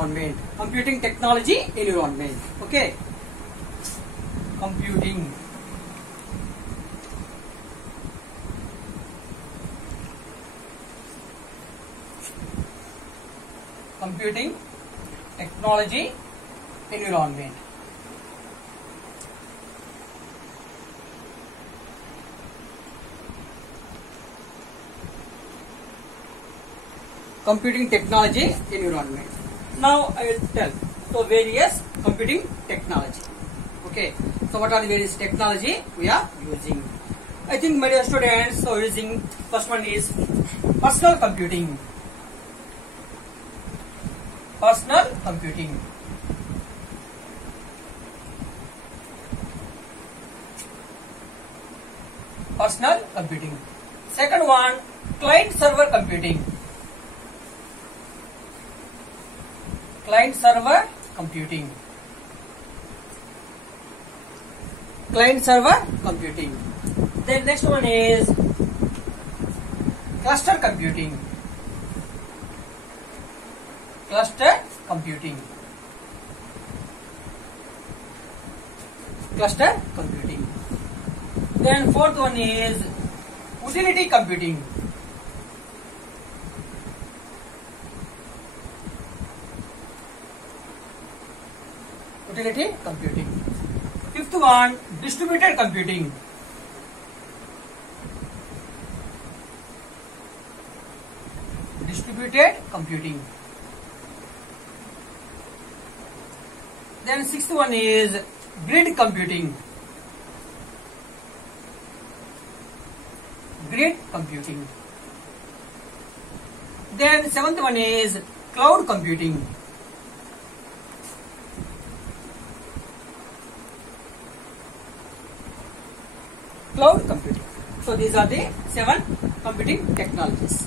environment. Computing technology environment. Okay. Computing. Computing technology environment. Computing technology environment. Now I will tell. So various computing technology. Okay. So what are the various technology we are using? I think my dear students, so using first one is personal computing. Personal computing. Personal computing. Second one, client server computing. Client server computing. Client server computing. Then next one is cluster computing. Cluster computing. Cluster computing. Then fourth one is utility computing. Utility computing. Fifth one, distributed computing. Distributed computing. Then sixth one is grid computing. Grid computing. Then seventh one is cloud computing. Cloud computing. So these are the 7 computing technologies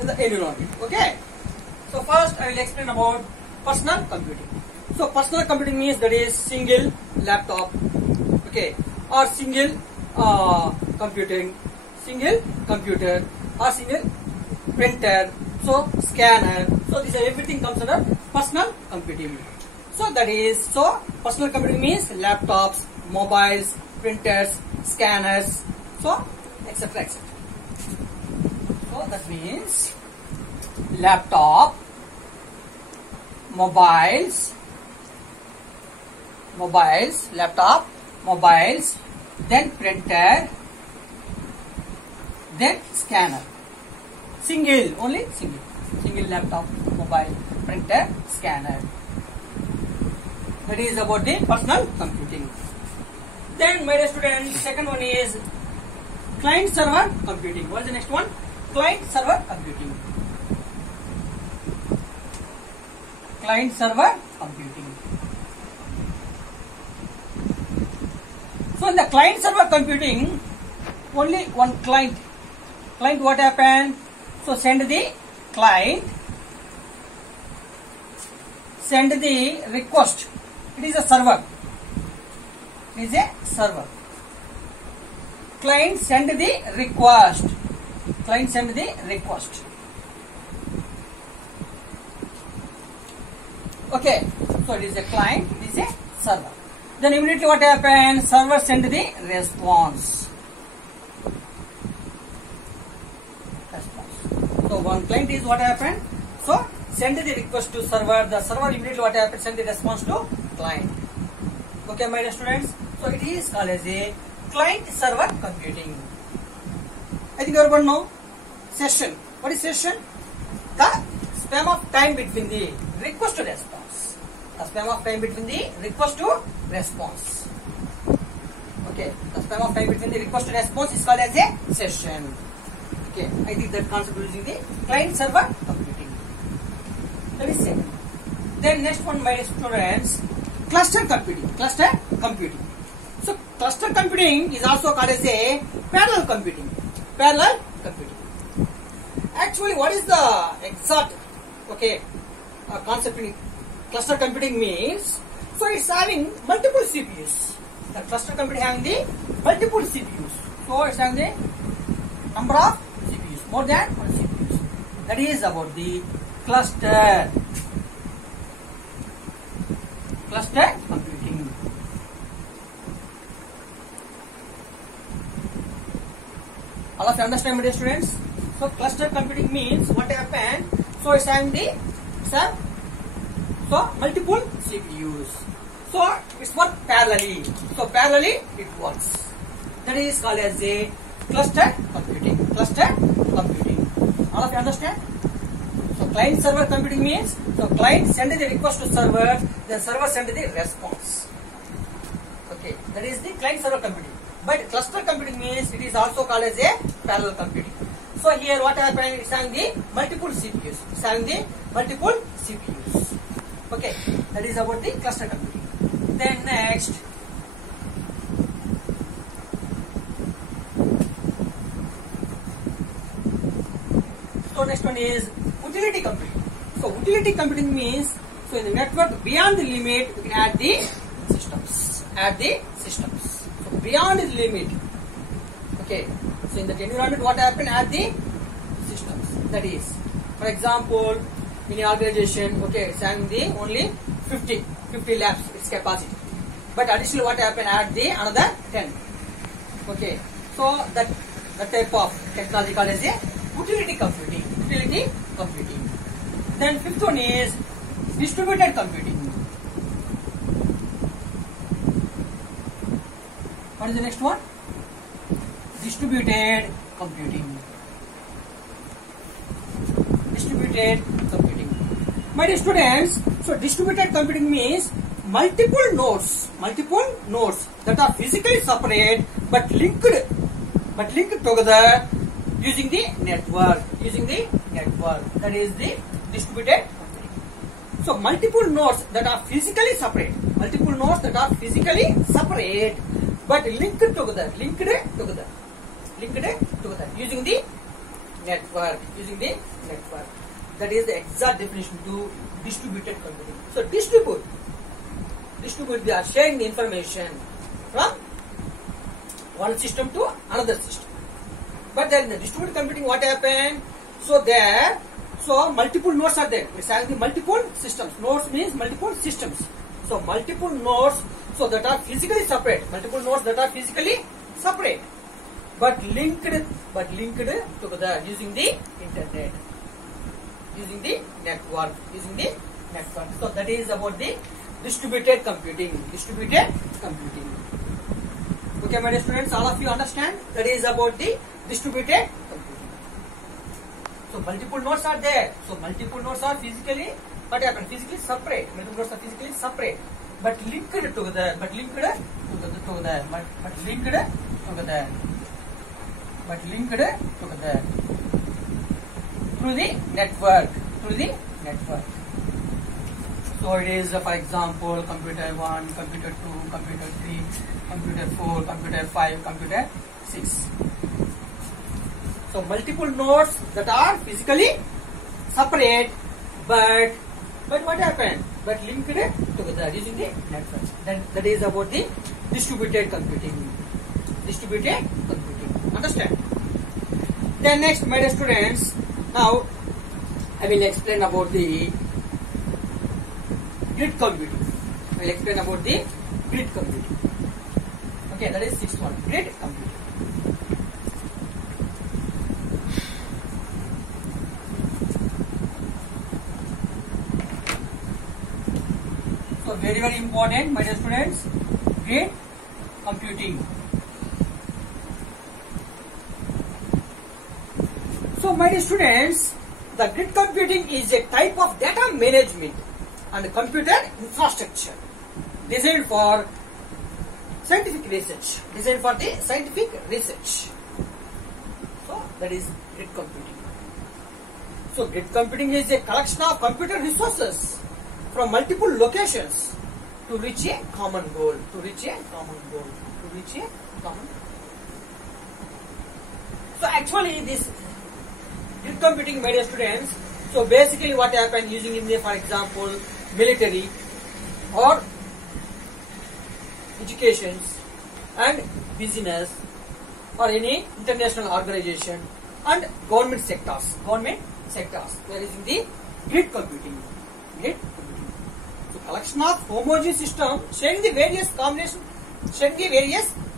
in the environment. Okay. So first I will explain about personal computing. So personal computing means that is single laptop, okay, or single single computer or single printer, so scanner. So these are everything comes under personal computing. So that is, so personal computing means laptops, mobiles, printers, scanners, so etc. etc. So that means laptop, laptop, mobiles, then printer, then scanner. Only single laptop, mobile, printer, scanner. That is about the personal computing. Then my dear students, second one is client server computing. What is the next one? Client server computing. Client server computing. So in the client server computing, only one client. Client, what happened? So send the client, send the request. It is a server. It is a server. Client send the request. Client send the request. Okay. So it is a client. It is a server. Then immediately what happens? Server send the response. So one client is what happened? So send the request to server. The server immediately what happens? Send the response to client. Okay, my dear students. So it is called as a client server computing. I think everyone know session. What is session? The span of time between the request to response. The span of time between the request to response. Okay, the span of time between the request to response is called as a session. Okay, I think that concept using the client server computing. That is second. Then next one, my students, cluster computing. Cluster computing. So cluster computing is also called as a parallel computing. Parallel computing. Actually, what is the exact concept in cluster computing means? So it's having multiple CPUs. The cluster computing having the multiple CPUs. So it's having the number of CPUs, more than one CPUs. That is about the cluster cluster computing. All of you understand, my dear students? So cluster computing means what happened? So it's having the multiple CPUs. So it's work parallelly. So parallelly it works. That is called as a cluster computing. Cluster computing. All of you understand? So client server computing means so client send the request to server, then server send the response. Okay, that is the client server computing. But cluster computing means it is also called as a parallel computing. So here what happened? It's having the multiple CPUs. It's having the multiple CPUs. Okay, that is about the cluster computing. Then next, so next one is utility computing. So utility computing means so in the network beyond the limit we can add the systems. Add the systems. So beyond the limit. Okay. So in the environment what happened? Add the systems. That is, for example, in an organization, okay, it's having the only 50 labs its capacity. But additionally what happened? Add the another 10. Okay. So that type of technology called as a utility computing. Utility computing. Then fifth one is distributed computing. What is the next one? Distributed computing. Distributed computing. My dear students, so distributed computing means multiple nodes that are physically separate but linked together using the network. That is the distributed computing. So multiple nodes that are physically separate but linked together using the network. That is the exact definition to distributed computing. So distribute they are sharing the information from one system to another system. But then in the distributed computing what happened? So multiple nodes are there. It's having the multiple systems. Nodes means multiple systems. So multiple nodes that are physically separate. But linked together using the internet. Using the network. So that is about the distributed computing. Okay, my dear students, all of you understand? That is about the distributed computing. So multiple nodes are there. So multiple nodes are physically separate. But linked together. Through the network. So it is, for example, computer 1, computer 2, computer 3, computer 4, computer 5, computer 6. So multiple nodes that are physically separate, but what happened? But linked together using the network. That is about the distributed computing. Understand? Then next, my dear students, now I will explain about the grid computing. Okay, that is sixth one. Grid computing. So very important, my dear students. Grid computing. So my dear students, the grid computing is a type of data management and computer infrastructure designed for scientific research. So that is grid computing. So grid computing is a collection of computer resources from multiple locations to reach a common goal. So actually this grid computing, my dear students, so basically what happened using in the, for example, military or educations and business or any international organization and government sectors. We are using the grid computing. So collection of homogeneous system sharing the various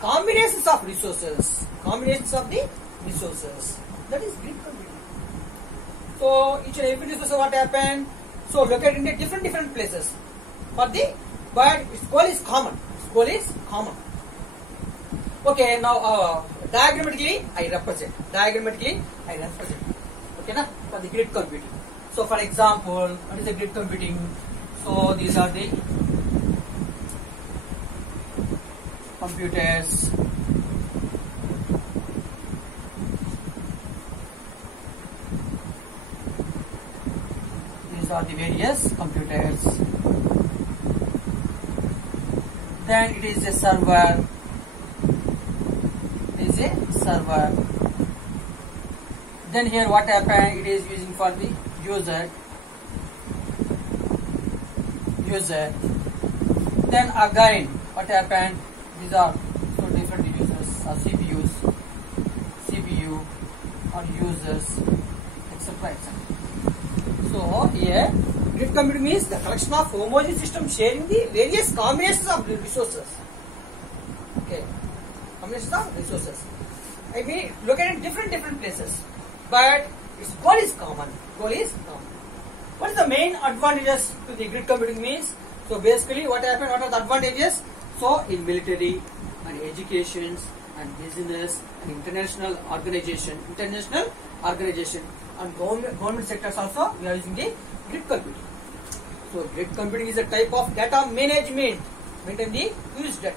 combinations of resources. Combinations of the resources. That is grid computing. So each and every resource, what happened? So located in the different places. But its goal is common. Okay, now diagrammatically I represent. Okay, na? For the grid computing. So for example, what is the grid computing? So these are the computers. These are the various computers. Then it is a server. Then here what happened? It is using for the user. Then again what happened? These are so different users or CPU or users, etc. So here grid computing means the collection of homogeneous system sharing the various combinations of resources. Okay, combinations of resources. I mean located in different places, but its goal is common. What is the main advantages to the grid computing means? So basically what happened? What are the advantages? So in military and education and business and international organization and government sectors also we are using the grid computing. So grid computing is a type of data management, maintain the used data.